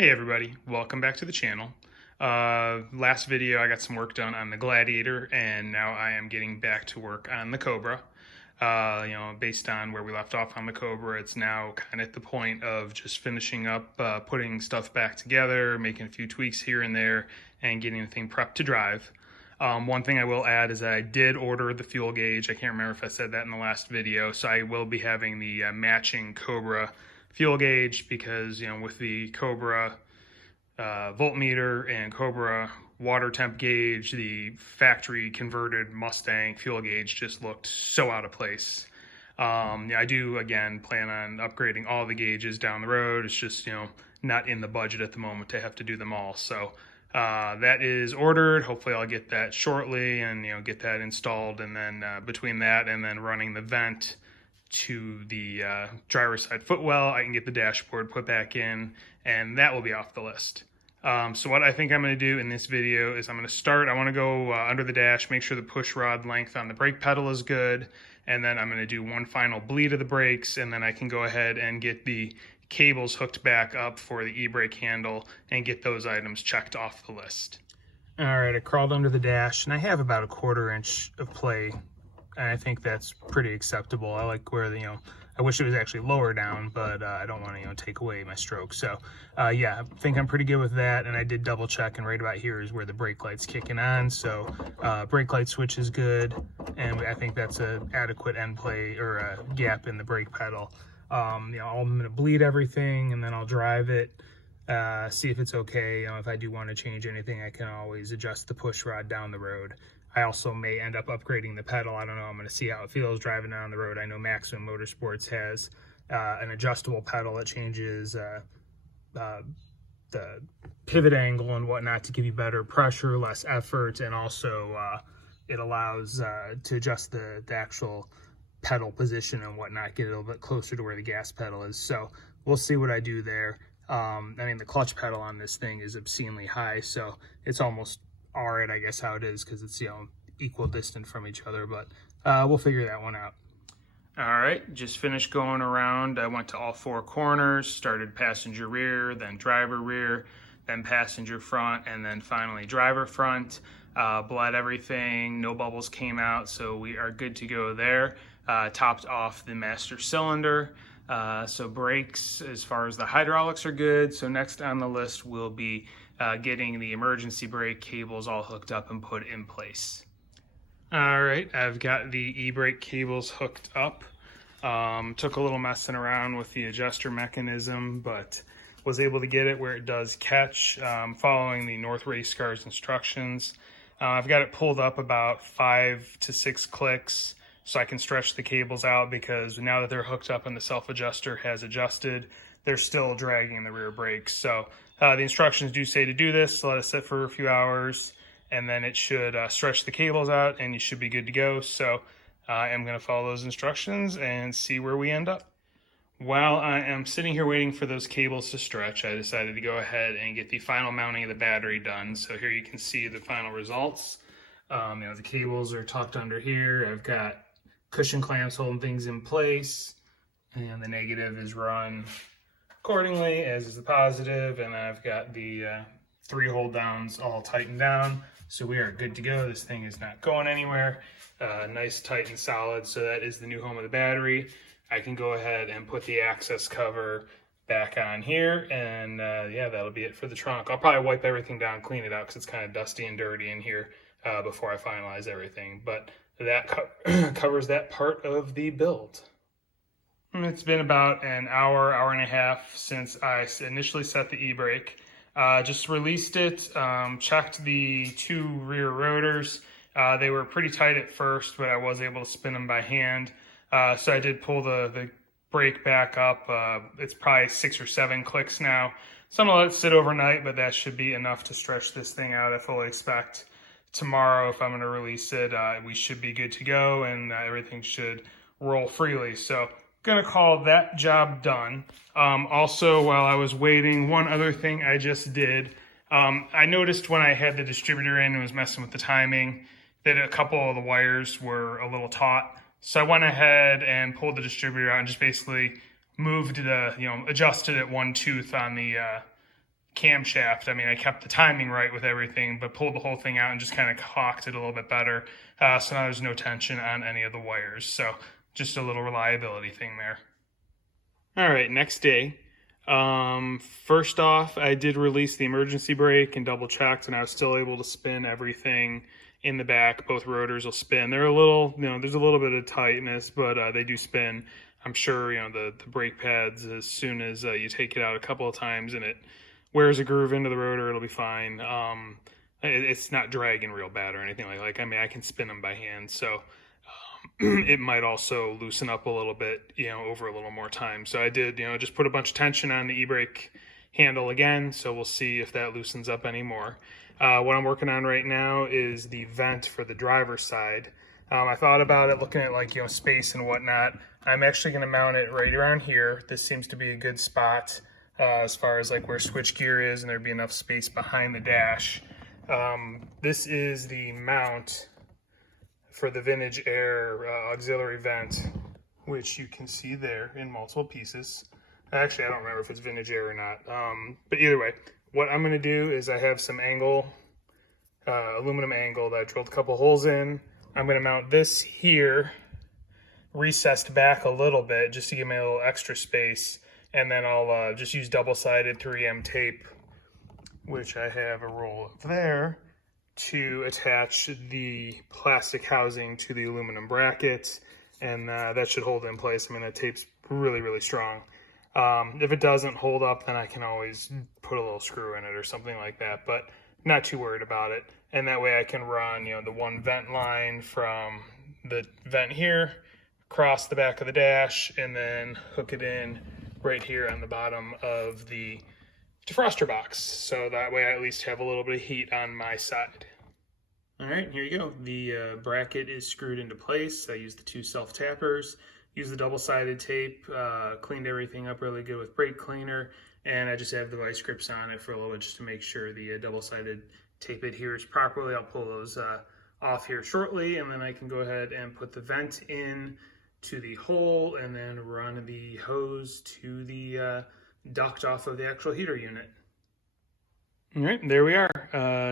Hey everybody, welcome back to the channel. Last video I got some work done on the Gladiator, and now I am getting back to work on the Cobra. Based on where we left off on the Cobra, it's now kind of at the point of just finishing up, putting stuff back together, making a few tweaks here and there, and getting the thing prepped to drive. One thing I will add is that I did order the fuel gauge. I can't remember if I said that in the last video, so I will be having the matching Cobra fuel gauge because, with the Cobra voltmeter and Cobra water temp gauge, the factory converted Mustang fuel gauge just looked so out of place. I do, again, plan on upgrading all the gauges down the road. It's just, not in the budget at the moment to have to do them all. So that is ordered. Hopefully I'll get that shortly and, get that installed. And then between that and then running the vent to the driver's side footwell, I can get the dashboard put back in, and that will be off the list. So what I think I'm going to do in this video is I want to go under the dash, make sure the push rod length on the brake pedal is good, and then I'm going to do one final bleed of the brakes, and then I can go ahead and get the cables hooked back up for the e-brake handle and get those items checked off the list. All right, I crawled under the dash, and I have about a 1/4 inch of play. And I think that's pretty acceptable. I like where I wish it was actually lower down, but I don't want to, take away my stroke. So yeah, I think I'm pretty good with that. And I did double check, and right about here is where the brake light's kicking on. So brake light switch is good. And I think that's an adequate end play or a gap in the brake pedal. I'm going to bleed everything, and then I'll drive it, see if it's okay. If I do want to change anything, I can always adjust the push rod down the road. I also may end up upgrading the pedal. I don't know. I'm going to see how it feels driving down the road. I know Maximum Motorsports has an adjustable pedal that changes the pivot angle and whatnot to give you better pressure, less effort, and also it allows to adjust the actual pedal position and whatnot, get it a little bit closer to where the gas pedal is. So we'll see what I do there. The clutch pedal on this thing is obscenely high, so it's almost it, I guess, how it is, because it's equal distant from each other, but we'll figure that one out. All right, just finished going around. I went to all 4 corners, started passenger rear, then driver rear, then passenger front, and then finally driver front. Bled everything, no bubbles came out, so we are good to go there. Topped off the master cylinder. So brakes, as far as the hydraulics, are good. So next on the list will be getting the emergency brake cables all hooked up and put in place. All right, I've got the e-brake cables hooked up. Took a little messing around with the adjuster mechanism, but was able to get it where it does catch, following the North Race Car's instructions. I've got it pulled up about 5 to 6 clicks so I can stretch the cables out, because now that they're hooked up and the self-adjuster has adjusted, they're still dragging the rear brakes. So the instructions do say to do this, so let it sit for a few hours, and then it should stretch the cables out, and you should be good to go. So I am going to follow those instructions and see where we end up. While I am sitting here waiting for those cables to stretch, I decided to go ahead and get the final mounting of the battery done. So here you can see the final results. The cables are tucked under here. I've got cushion clamps holding things in place, and the negative is run accordingly, as is the positive, and I've got the 3 hold downs all tightened down, so we are good to go. This thing is not going anywhere. Nice, tight, and solid. So that is the new home of the battery. I can go ahead and put the access cover back on here, and yeah, that'll be it for the trunk. I'll probably wipe everything down, clean it out, because it's kind of dusty and dirty in here before I finalize everything, but that covers that part of the build. It's been about an hour and a half since I initially set the e-brake. Just released it, checked the 2 rear rotors. They were pretty tight at first, but I was able to spin them by hand. So I did pull the brake back up. It's probably 6 or 7 clicks now. So I'm gonna let it sit overnight, but that should be enough to stretch this thing out. I fully expect tomorrow, if I'm gonna release it, we should be good to go, and everything should roll freely. So gonna call that job done. Also, while I was waiting, one other thing I just did, I noticed when I had the distributor in and was messing with the timing that a couple of the wires were a little taut. So I went ahead and pulled the distributor out and just basically moved the, adjusted it 1 tooth on the camshaft. I mean, I kept the timing right with everything, but pulled the whole thing out and just kind of caulked it a little bit better. So now there's no tension on any of the wires. So just a little reliability thing there. All right, next day. First off, I did release the emergency brake and double checked, and I was still able to spin everything in the back. Both rotors will spin. They're a little, there's a little bit of tightness, but they do spin. I'm sure, the brake pads, as soon as you take it out a couple of times and it wears a groove into the rotor, it'll be fine. It's not dragging real bad or anything like that. I mean, I can spin them by hand, so it might also loosen up a little bit, over a little more time. So I did, just put a bunch of tension on the e-brake handle again, so we'll see if that loosens up anymore. What I'm working on right now is the vent for the driver's side. I thought about it, looking at space and whatnot. I'm actually going to mount it right around here. This seems to be a good spot as far as where switch gear is, and there'd be enough space behind the dash. This is the mount for the Vintage Air auxiliary vent, which you can see there in multiple pieces. Actually, I don't remember if it's Vintage Air or not. But either way, what I'm going to do is I have some aluminum angle that I drilled a couple holes in. I'm going to mount this here, recessed back a little bit just to give me a little extra space. And then I'll just use double-sided 3M tape, which I have a roll of there, to attach the plastic housing to the aluminum bracket, and that should hold it in place. I mean, that tape's really, really strong. If it doesn't hold up, then I can always put a little screw in it or something like that, but not too worried about it. And that way I can run, the one vent line from the vent here, across the back of the dash, and then hook it in right here on the bottom of the defroster box. So that way I at least have a little bit of heat on my side. All right, here you go. The bracket is screwed into place. I used the 2 self-tappers, used the double-sided tape, cleaned everything up really good with brake cleaner, and I just have the vice grips on it for a little bit just to make sure the double-sided tape adheres properly. I'll pull those off here shortly, and then I can go ahead and put the vent in to the hole and then run the hose to the duct off of the actual heater unit. All right, there we are.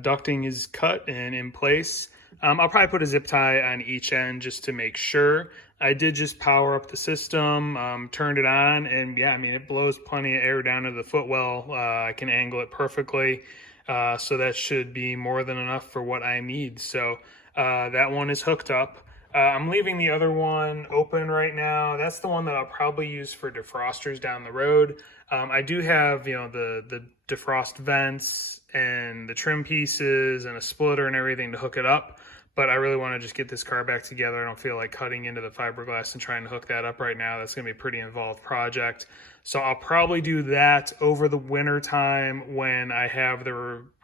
Ducting is cut and in place. I'll probably put a zip tie on each end just to make sure. I did just power up the system, turned it on, and yeah, I mean, it blows plenty of air down to the footwell. I can angle it perfectly, so that should be more than enough for what I need. So that one is hooked up. I'm leaving the other one open right now. That's the one that I'll probably use for defrosters down the road. I do have, the defrost vents and the trim pieces and a splitter and everything to hook it up. But I really want to just get this car back together. I don't feel like cutting into the fiberglass and trying to hook that up right now. That's going to be a pretty involved project. So I'll probably do that over the winter time when I have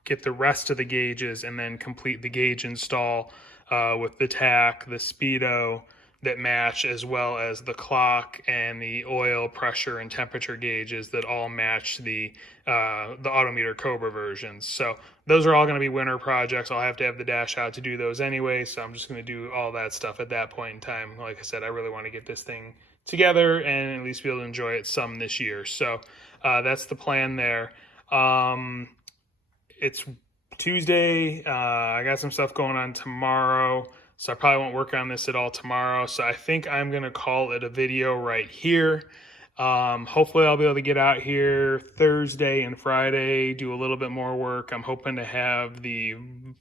get the rest of the gauges and then complete the gauge install with the tack, the speedo that match, as well as the clock and the oil pressure and temperature gauges that all match the Autometer Cobra versions. So those are all going to be winter projects. I'll have to have the dash out to do those anyway, so I'm just going to do all that stuff at that point in time. Like I said, I really want to get this thing together and at least be able to enjoy it some this year. So that's the plan there. It's Tuesday. I got some stuff going on tomorrow, so I probably won't work on this at all tomorrow. So I think I'm going to call it a video right here. Hopefully I'll be able to get out here Thursday and Friday, do a little bit more work. I'm hoping to have the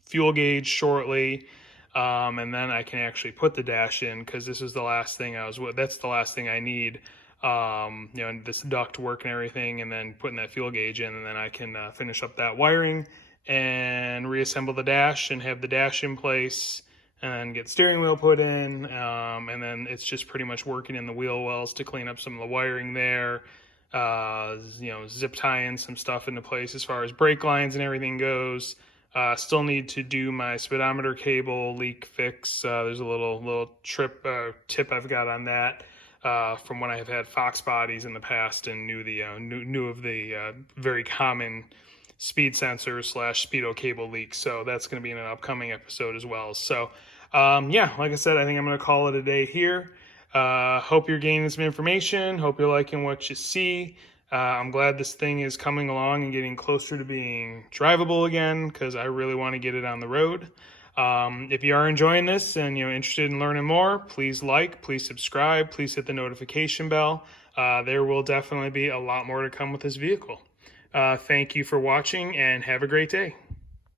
fuel gauge shortly. And then I can actually put the dash in, because this is the last thing that's the last thing I need. This duct work and everything, and then putting that fuel gauge in, and then I can finish up that wiring and reassemble the dash and have the dash in place and get steering wheel put in. And then it's just pretty much working in the wheel wells to clean up some of the wiring there, zip tying some stuff into place as far as brake lines and everything goes. Still need to do my speedometer cable leak fix. There's a little tip I've got on that from when I have had Fox bodies in the past and knew of the very common speed sensor / speedo cable leak. So that's going to be in an upcoming episode as well. So like I said, I think I'm going to call it a day here. Hope you're gaining some information. Hope you're liking what you see. I'm glad this thing is coming along and getting closer to being drivable again because I really want to get it on the road. If you are enjoying this and interested in learning more, please like, please subscribe, please hit the notification bell. There will definitely be a lot more to come with this vehicle. Thank you for watching and have a great day.